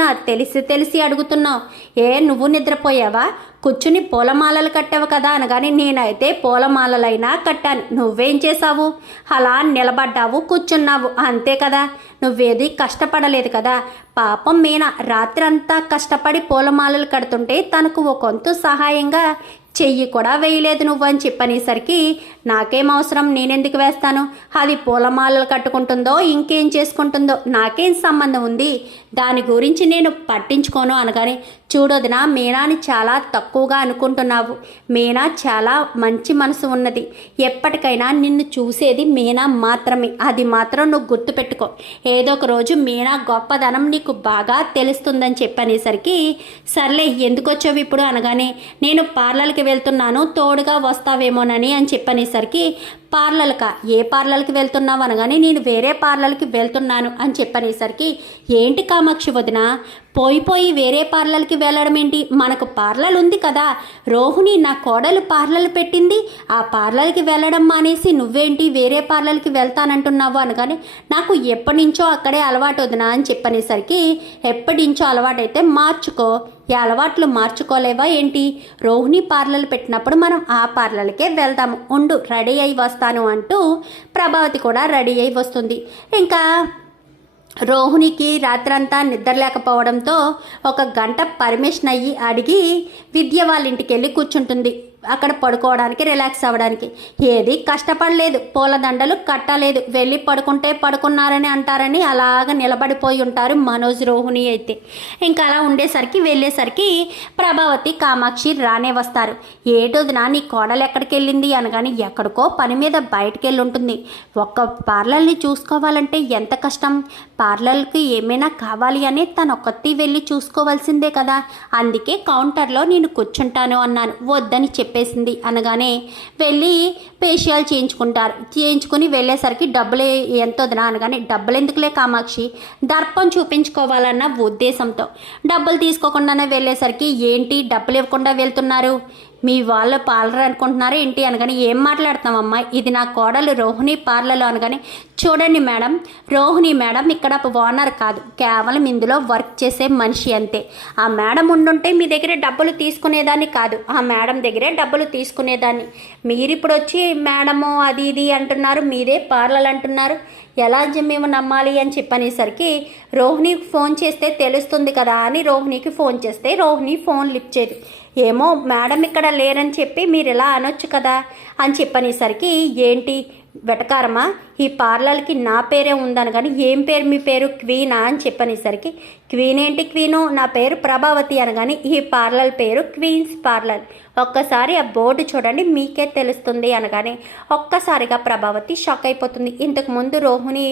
నా తెలిసి తెలిసి అడుగుతున్నావు. నువ్వు నిద్రపోయావా? కూర్చుని పూలమాలలు కట్టావు కదా అనగానే నేనైతే పూలమాలలైనా కట్టాను. నువ్వేం చేసావు? అలా నిలబడ్డావు, కూర్చున్నావు, అంతే కదా. నువ్వేది కష్టపడలేదు కదా. పాపం మీనా రాత్రంతా కష్టపడి పూలమాలలు కడుతుంటే తనకు ఒక వంతు సహాయంగా చెయ్యి కూడా వేయలేదు నువ్వు అని చెప్పనేసరికి నాకేం అవసరం, నేనెందుకు వేస్తాను? అది పూలమాలలు కట్టుకుంటుందో ఇంకేం చేసుకుంటుందో నాకేం సంబంధం ఉంది, దాని గురించి నేను పట్టించుకోను అనగానే చూడొదినా, మీనాని చాలా తక్కువగా అనుకుంటున్నావు. మీనా చాలా మంచి మనసు ఉన్నది. ఎప్పటికైనా నిన్ను చూసేది మీనా మాత్రమే. అది మాత్రం నువ్వు గుర్తుపెట్టుకో. ఏదో ఒక రోజు మీనా గొప్పదనం నీకు బాగా తెలుస్తుందని చెప్పనేసరికి సర్లే ఎందుకు వచ్చావు ఇప్పుడు అనగానే నేను పార్లర్కి వెళ్తున్నాను, తోడుగా వస్తావేమోనని అని చెప్పనేసరికి పార్లర్కా? ఏ పార్లర్కి వెళ్తున్నావు అనగానే నేను వేరే పార్లర్కి వెళ్తున్నాను అని చెప్పనేసరికి ఏంటి కామాక్షి వదిన పోయి వేరే పార్లర్కి వెళ్ళడం ఏంటి? మనకు పార్లర్ ఉంది కదా. రోహిణి నా కోడలు పార్లర్ పెట్టింది, ఆ పార్లర్కి వెళ్ళడం మానేసి నువ్వేంటి వేరే పార్లర్కి వెళ్తానంటున్నావు అనగానే నాకు ఎప్పటి నుంచో అక్కడే అలవాటు వదినా అని చెప్పనేసరికి ఎప్పటి నుంచో అలవాటైతే మార్చుకో. ఈ అలవాట్లు మార్చుకోలేవా ఏంటి? రోహిణి పార్లర్ పెట్టినప్పుడు మనం ఆ పార్లర్కే వెళ్దాము, ఉండు రెడీ అయి వస్తాను అంటూ ప్రభావతి కూడా రెడీ అయి వస్తుంది. ఇంకా రోహిణికి రాత్రంతా నిద్ర లేకపోవడంతో ఒక గంట పర్మిషన్ అడిగి విద్య వాళ్ళ ఇంటికి వెళ్ళి కూర్చుంటుంది. అక్కడ పడుకోవడానికి, రిలాక్స్ అవ్వడానికి. ఏది కష్టపడలేదు, పూలదండలు కట్టలేదు, వెళ్ళి పడుకుంటే పడుకున్నారని అంటారని అలాగ నిలబడిపోయి ఉంటారు మనోజ్, రోహిణి అయితే. ఇంకా అలా ఉండేసరికి వెళ్ళేసరికి ప్రభావతి, కామాక్షి రానే వస్తారు. ఏటోదినా నీ కోడలు ఎక్కడికి వెళ్ళింది అనగాని ఎక్కడికో పని మీద బయటకు వెళ్ళి ఉంటుంది. ఒక్క పార్లర్ని చూసుకోవాలంటే ఎంత కష్టం. పార్లర్కి ఏమైనా కావాలి అని తను ఒక్కటి వెళ్ళి చూసుకోవాల్సిందే కదా. అందుకే కౌంటర్లో నేను కూర్చుంటాను అన్నాను, వద్దని చెప్పేసింది అనగానే వెళ్ళి ఫేషియల్ చేయించుకుని వెళ్ళేసరికి డబ్బులు ఎంత వదినా అనగానే డబ్బులు ఎందుకులే కామాక్షి, దర్పం చూపించుకోవాలన్న ఉద్దేశంతో డబ్బులు తీసుకోకుండానే వెళ్ళేసరికి ఏంటి డబ్బులు ఇవ్వకుండా వెళ్తున్నారు, మీ వాళ్ళు పార్లర్ అనుకుంటున్నారా ఏంటి అనగానే ఏం మాట్లాడుతామమ్మా, ఇది నా కోడలు రోహిణి పార్లర్ అనగానే చూడండి మేడం, రోహిణి మేడం ఇక్కడ ఓనర్ కాదు, కేవలం ఇందులో వర్క్ చేసే మనిషి అంతే. ఆ మేడం ఉండుంటే మీ దగ్గర డబ్బులు తీసుకునేదాన్ని కాదు, ఆ మేడం దగ్గరే డబ్బులు తీసుకునేదాన్ని. మీరు ఇప్పుడు వచ్చి మేడము అది ఇది అంటున్నారు, మీదే పార్లర్ అంటున్నారు, ఎలా మేము నమ్మాలి అని చెప్పనేసరికి రోహిణికి ఫోన్ చేస్తే తెలుస్తుంది కదా అని రోహిణికి ఫోన్ చేస్తే రోహిణి ఫోన్ లిఫ్ట్ చేయదు. ఏమో మేడం ఇక్కడ లేరని చెప్పి మీరు ఇలా అనొచ్చు కదా అని చెప్పనేసరికి ఏంటి వెటకారమా, ఈ పార్లర్కి నా పేరే ఉందని కానీ ఏం పేరు మీ పేరు క్వీనా అని చెప్పనేసరికి క్వీన్ ఏంటి క్వీను, నా పేరు ప్రభావతి అనగాని ఈ పార్లర్ పేరు క్వీన్స్ పార్లర్, ఒక్కసారి ఆ బోర్డు చూడండి మీకే తెలుస్తుంది అనగానే ఒక్కసారిగా ప్రభావతి షాక్ అయిపోతుంది. ఇంతకుముందు రోహిణి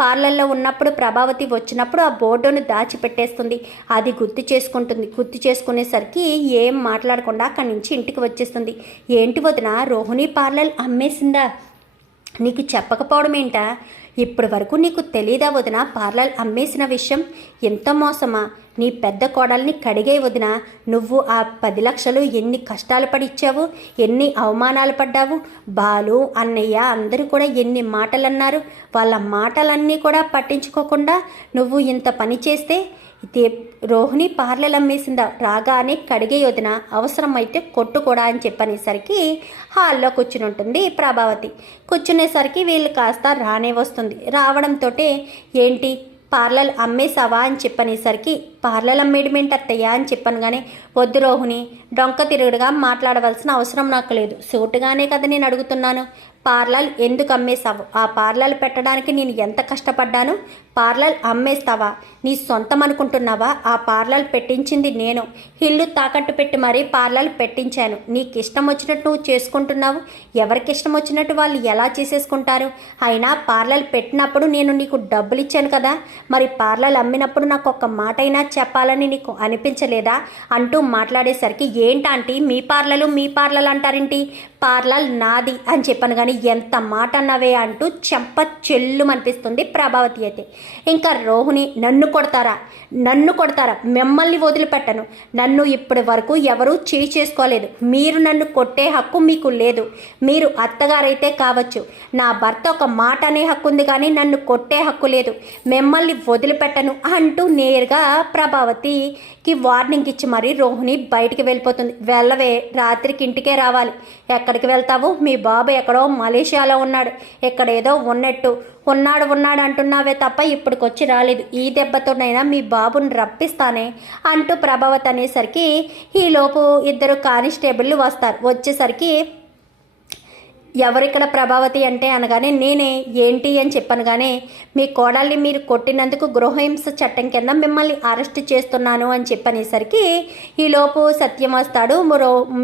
పార్లర్లో ఉన్నప్పుడు ప్రభావతి వచ్చినప్పుడు ఆ బోర్డును దాచిపెట్టేస్తుంది. అది గుర్తు చేసుకునేసరికి ఏం మాట్లాడకుండా అక్కడి నుంచి ఇంటికి వచ్చేస్తుంది. ఏంటి వదిన రోహిణి పార్లర్ అమ్మేసిందా? నీకు చెప్పకపోవడం ఏంటా? ఇప్పటి వరకు నీకు తెలీదా వదిన పార్లర్ అమ్మేసిన విషయం? ఎంత మోసమా! నీ పెద్ద కోడల్ని కడిగే వదిన, నువ్వు ఆ 10 లక్షలు ఎన్ని కష్టాలు పడి ఇచ్చావు, ఎన్ని అవమానాలు పడ్డావు. బాలు అన్నయ్య అందరూ కూడా ఎన్ని మాటలు అన్నారు, వాళ్ళ మాటలన్నీ కూడా పట్టించుకోకుండా నువ్వు ఇంత పని చేస్తే రోహిణి పార్లర్ అమ్మేసిందా? రాగానే కడిగే వదిన, అవసరమైతే కొట్టు కూడా అని చెప్పనేసరికి హాల్లో కూర్చుని ఉంటుంది ప్రభావతి. కూర్చునేసరికి వీళ్ళు కాస్త రానే వస్తుంది. రావడంతో ఏంటి పార్లర్ అమ్మేసావా అని చెప్పనేసరికి పార్లర్ అమ్మేయడమేంటి అత్తయ్య అని చెప్పాను. కానీ వద్దు రోహిణి, డొంక తిరుగుడుగా మాట్లాడవలసిన అవసరం నాకు లేదు, సూటుగానే కదా నేను అడుగుతున్నాను. పార్లర్ ఎందుకు అమ్మేశావు? ఆ పార్లర్ పెట్టడానికి నేను ఎంత కష్టపడ్డాను. పార్లర్ అమ్మేస్తావా? నీ సొంతం అనుకుంటున్నావా? ఆ పార్లర్ పెట్టించింది నేను, ఇల్లు తాకట్టు పెట్టి మరీ పార్లర్ పెట్టించాను. నీకు ఇష్టం వచ్చినట్టు నువ్వు చేసుకుంటున్నావు. ఎవరికి ఇష్టం వచ్చినట్టు వాళ్ళు ఎలా చేసేసుకుంటారు? అయినా పార్లర్ పెట్టినప్పుడు నేను నీకు డబ్బులు ఇచ్చాను కదా, మరి పార్లర్ అమ్మినప్పుడు నాకు ఒక్క మాట అయినా చెప్పాలని నీకు అనిపించలేదా అంటూ మాట్లాడేసరికి ఏంటంటే మీ పార్లర్ అంటారేంటి? పార్లర్ నాది అని చెప్పాను కానీ ఎంత మాట అన్నవే అంటూ చెంప చెల్లు అనిపిస్తుంది ప్రభావతి అయితే. ఇంకా రోహిణి నన్ను కొడతారా, మిమ్మల్ని వదిలిపెట్టను, నన్ను ఇప్పటి వరకు ఎవరూ చేయి చేసుకోలేదు, మీరు నన్ను కొట్టే హక్కు మీకు లేదు, మీరు అత్తగారైతే కావచ్చు, నా భర్త ఒక మాట అనే హక్కు ఉంది కానీ నన్ను కొట్టే హక్కు లేదు, మిమ్మల్ని వదిలిపెట్టను అంటూ నేరుగా ప్రభావతికి వార్నింగ్ ఇచ్చి మరీ రోహిణి బయటికి వెళ్ళిపోతుంది. వెళ్ళవే, రాత్రికి ఇంటికే రావాలి. ఎక్కడికి వెళ్తావు, మీ బాబు ఎక్కడో మలేషియాలో ఉన్నాడు, ఎక్కడేదో ఉన్నాడు అంటున్నావే తప్ప ఇప్పటికొచ్చి రాలేదు, ఈ దెబ్బతోనైనా మీ బాబుని రప్పిస్తానే అంటూ ప్రభావతి అనేసరికి ఈలోపు ఇద్దరు కానిస్టేబుల్ వస్తారు. వచ్చేసరికి ఎవరిక్కడ ప్రభావతి అంటే అనగానే నేనే, ఏంటి అని చెప్పనగానే మీ కోడల్ని మీరు కొట్టినందుకు గృహహింస చట్టం కింద మిమ్మల్ని అరెస్ట్ చేస్తున్నాను అని చెప్పనేసరికి ఈలోపు సత్యం వస్తాడు,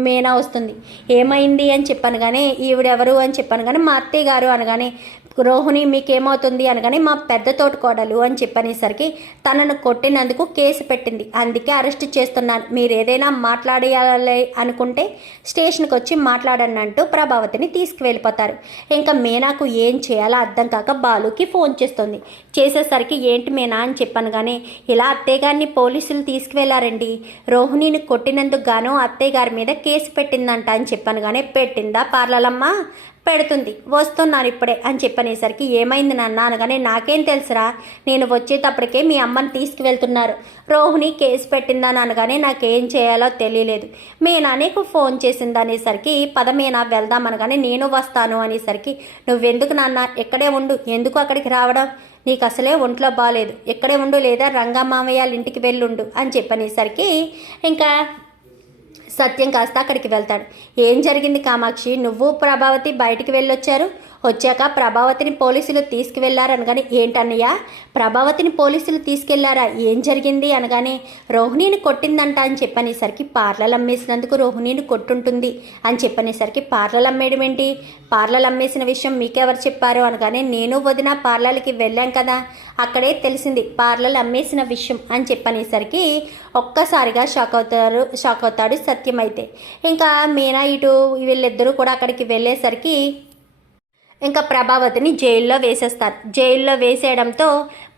మీనా వస్తుంది. ఏమైంది అని చెప్పనగానే ఈవిడెవరు అని చెప్పనగానే మా అత్తయ్య గారు అనగానే రోహిణి మీకేమవుతుంది అనగానే మా పెద్ద తోటి కోడలు అని చెప్పనేసరికి తనను కొట్టినందుకు కేసు పెట్టింది, అందుకే అరెస్ట్ చేస్తున్నాను, మీరు ఏదైనా మాట్లాడాలి అనుకుంటే స్టేషన్కి వచ్చి మాట్లాడండి అంటూ ప్రభావతిని తీసుకువెళ్ళిపోతారు. ఇంకా మీనాకు ఏం చేయాలో అర్థం కాక బాలుకి ఫోన్ చేసేసరికి ఏంటి మీనా అని చెప్పాను కానీ ఇలా అత్తయ్య గారిని పోలీసులు తీసుకువెళ్ళారండి, రోహిణిని కొట్టినందుకు గాను అత్తయ్య గారి మీద కేసు పెట్టిందంట అని చెప్పాను కానీ పెట్టిందా పార్లలమ్మ, పెడుతుంది, వస్తున్నాను ఇప్పుడే అని చెప్పనేసరికి ఏమైంది నాన్న అనగానే నాకేం తెలుసురా, నేను వచ్చేటప్పటికే మీ అమ్మని తీసుకువెళ్తున్నారు, రోహిణి కేసు పెట్టిందని అనగానే నాకేం చేయాలో తెలియలేదు, మీనా నీకు ఫోన్ చేసింది అనేసరికి పద మీనా వెళ్దాం అనగానే నేను వస్తాను అనేసరికి నువ్వెందుకు నాన్న ఇక్కడే ఉండు, ఎందుకు అక్కడికి రావడం, నీకు అసలే ఒంట్లో బాగాలేదు, ఇక్కడే ఉండు లేదా రంగమామయ్యాల ఇంటికి వెళ్ళుండు అని చెప్పనేసరికి ఇంకా సత్యం కాస్త అక్కడికి వెళ్తాడు. ఏం జరిగింది కామాక్షి, నువ్వు ప్రభావతి బయటికి వెళ్ళొచ్చారు, వచ్చాక ప్రభావతిని పోలీసులు తీసుకువెళ్లారు అనగానే ఏంటన్నయ్య ప్రభావతిని పోలీసులు తీసుకెళ్లారా, ఏం జరిగింది అనగానే రోహిణిని కొట్టిందంట అని చెప్పనేసరికి పార్లర్ అమ్మేసినందుకు రోహిణిని కొట్టుంటుంది అని చెప్పనేసరికి పార్లర్ అమ్మేయడం ఏంటి, పార్లర్ అమ్మేసిన విషయం మీకెవరు చెప్పారు అనగానే నేను వదిన పార్లర్కి వెళ్ళాం కదా, అక్కడే తెలిసింది పార్లర్ అమ్మేసిన విషయం అని చెప్పనేసరికి ఒక్కసారిగా షాక్ అవుతాడు సత్యం. అయితే ఇంకా మీనా ఇటు వీళ్ళిద్దరూ కూడా అక్కడికి వెళ్ళేసరికి ఇంకా ప్రభావతిని జైల్లో వేసేస్తారు. జైల్లో వేసేయడంతో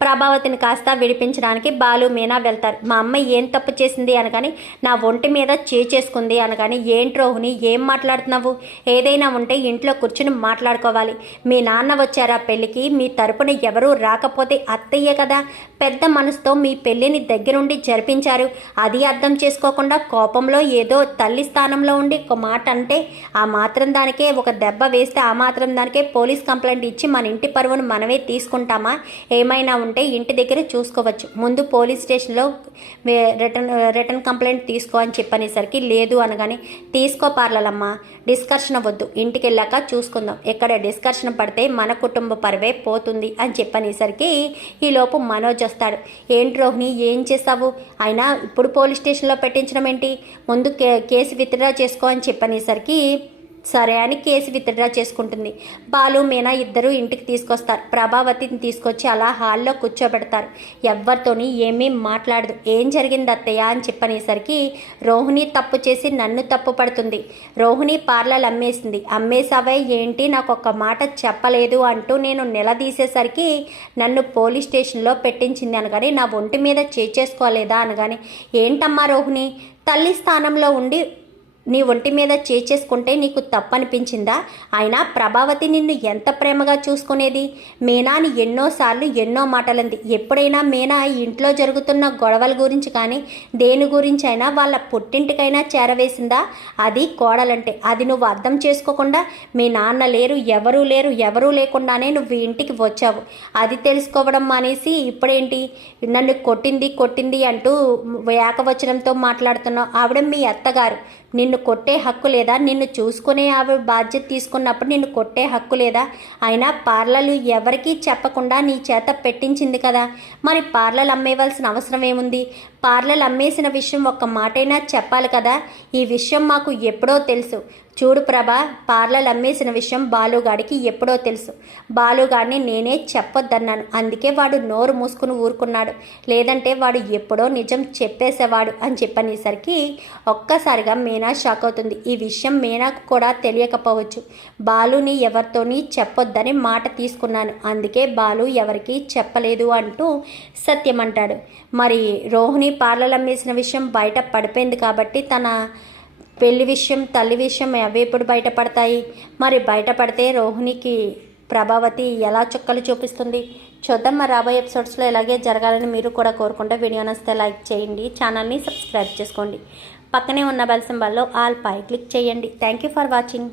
ప్రభావతిని కాస్త విడిపించడానికి బాలు మీనా వెళ్తారు. మా అమ్మ ఏం తప్పు చేసింది అనగాని నా ఒంటి మీద చేసుకుంది అనగాని ఏంటి రోహిణి ఏం మాట్లాడుతున్నావు, ఏదైనా ఉంటే ఇంట్లో కూర్చుని మాట్లాడుకోవాలి, మీ నాన్న వచ్చారా పెళ్ళికి, మీ తరపున ఎవరూ రాకపోతే అత్తయ్యే కదా, పెద్ద మనసుతో మీ పెళ్ళిని దగ్గరుండి జరిపించారు, అది అర్థం చేసుకోకుండా కోపంలో ఏదో తల్లి స్థానంలో ఉండి ఒక మాట అంటే ఆ మాత్రం దానికే ఒక దెబ్బ వేస్తే ఆ మాత్రం దానికే పోలీస్ కంప్లైంట్ ఇచ్చి మన ఇంటి పరువును మనమే తీసుకుంటామా, ఏమైనా ఉంటే ఇంటి దగ్గర చూసుకోవచ్చు, ముందు పోలీస్ స్టేషన్లో రిటర్న్ కంప్లైంట్ తీసుకో అని చెప్పనేసరికి లేదు అనగానే తీసుకో పార్లలమ్మ, డిస్కషన్ వద్దు, ఇంటికి వెళ్ళాక చూసుకుందాం, ఎక్కడ డిస్కషన్ పడితే మన కుటుంబ పరువే పోతుంది అని చెప్పనేసరికి ఈలోపు మనోజ్ వస్తాడు. ఏంటి రోహిణి ఏం చేస్తావు, అయినా ఇప్పుడు పోలీస్ స్టేషన్లో పెట్టించడం ఏంటి, ముందు కేసు విత్డ్రా చేసుకో అని చెప్పనేసరికి సరే అని కేసు విత్డ్రా చేసుకుంటుంది. బాలు మీనా ఇద్దరు ఇంటికి తీసుకొస్తారు. ప్రభావతిని తీసుకొచ్చి అలా హాల్లో కూర్చోబెడతారు. ఎవరితోని ఏమీ మాట్లాడదు. ఏం జరిగింది అత్తయ్య అని చెప్పనేసరికి రోహిణి తప్పు చేసి నన్ను తప్పు పడుతుంది, రోహిణి పార్లర్ అమ్మేసింది, అమ్మేసావే ఏంటి నాకు ఒక్క మాట చెప్పలేదు అంటూ నేను నిలదీసేసరికి నన్ను పోలీస్ స్టేషన్లో పెట్టించింది అనగానే నా ఒంటి మీద చేసుకోలేదా అనగానే ఏంటమ్మా రోహిణి తల్లి స్థానంలో ఉండి నీ ఒంటి మీద చేసుకుంటే నీకు తప్పనిపించిందా, అయినా ప్రభావతి నిన్ను ఎంత ప్రేమగా చూసుకునేది, మీనాని ఎన్నోసార్లు ఎన్నో మాటలంది, ఎప్పుడైనా మీనా ఇంట్లో జరుగుతున్న గొడవల గురించి కానీ దేని గురించి అయినా వాళ్ళ పుట్టింటికైనా చేరవేసిందా, అది కోడలంటే, అది నువ్వు అర్థం చేసుకోకుండా మీ నాన్న లేరు ఎవరూ లేకుండానే నువ్వు ఇంటికి వచ్చావు, అది తెలుసుకోవడం మానేసి ఇప్పుడేంటి నన్ను కొట్టింది అంటూ ఏకవచనంతో మాట్లాడుతున్నావు, ఆవిడ మీ అత్తగారు, నిన్ను కొట్టే హక్కు లేదా, నిన్ను చూసుకునే ఆవిడ బాధ్యత తీసుకున్నప్పుడు నిన్ను కొట్టే హక్కు లేదా, అయినా పార్లర్లు ఎవరికీ చెప్పకుండా నీ చేత పెట్టించింది కదా, మరి పార్లర్లు అమ్మేయవలసిన అవసరం ఏముంది, పార్లర్లు అమ్మేసిన విషయం ఒక్క మాటైనా చెప్పాలి కదా, ఈ విషయం మాకు ఎప్పుడో తెలుసు, చూడు ప్రభా, పార్లర్ అమ్మేసిన విషయం బాలుగాడికి ఎప్పుడో తెలుసు. బాలుగాడిని నేనే చెప్పొద్దన్నాను, అందుకే వాడు నోరు మూసుకుని ఊరుకున్నాడు. లేదంటే వాడు ఎప్పుడో నిజం చెప్పేసేవాడు అని చెప్పనేసరికి ఒక్కసారిగా మీనా షాక్ అవుతుంది. ఈ విషయం మీనాకు కూడా తెలియకపోవచ్చు. బాలుని ఎవరితోని చెప్పొద్దని మాట తీసుకున్నాను, అందుకే బాలు ఎవరికి చెప్పలేదు అంటూ సత్యం అంటాడు. మరి రోహిణి పార్లర్ అమ్మేసిన విషయం బయట పడిపోయింది కాబట్టి తన పెళ్లి విషయం, తల్లి విషయం అవి ఎప్పుడు బయటపడతాయి? మరి బయటపడితే రోహిణికి ప్రభావతి ఎలా చుక్కలు చూపిస్తుంది? చూద్దాం. మరి రాబోయే ఎపిసోడ్స్లో ఇలాగే జరగాలని మీరు కూడా కోరుకుంటే వీడియో నచ్చితే లైక్ చేయండి, ఛానల్ని సబ్స్క్రైబ్ చేసుకోండి, పక్కనే ఉన్న బెల్ సింబల్లో ఆల్ పై క్లిక్ చేయండి. Thank you for watching.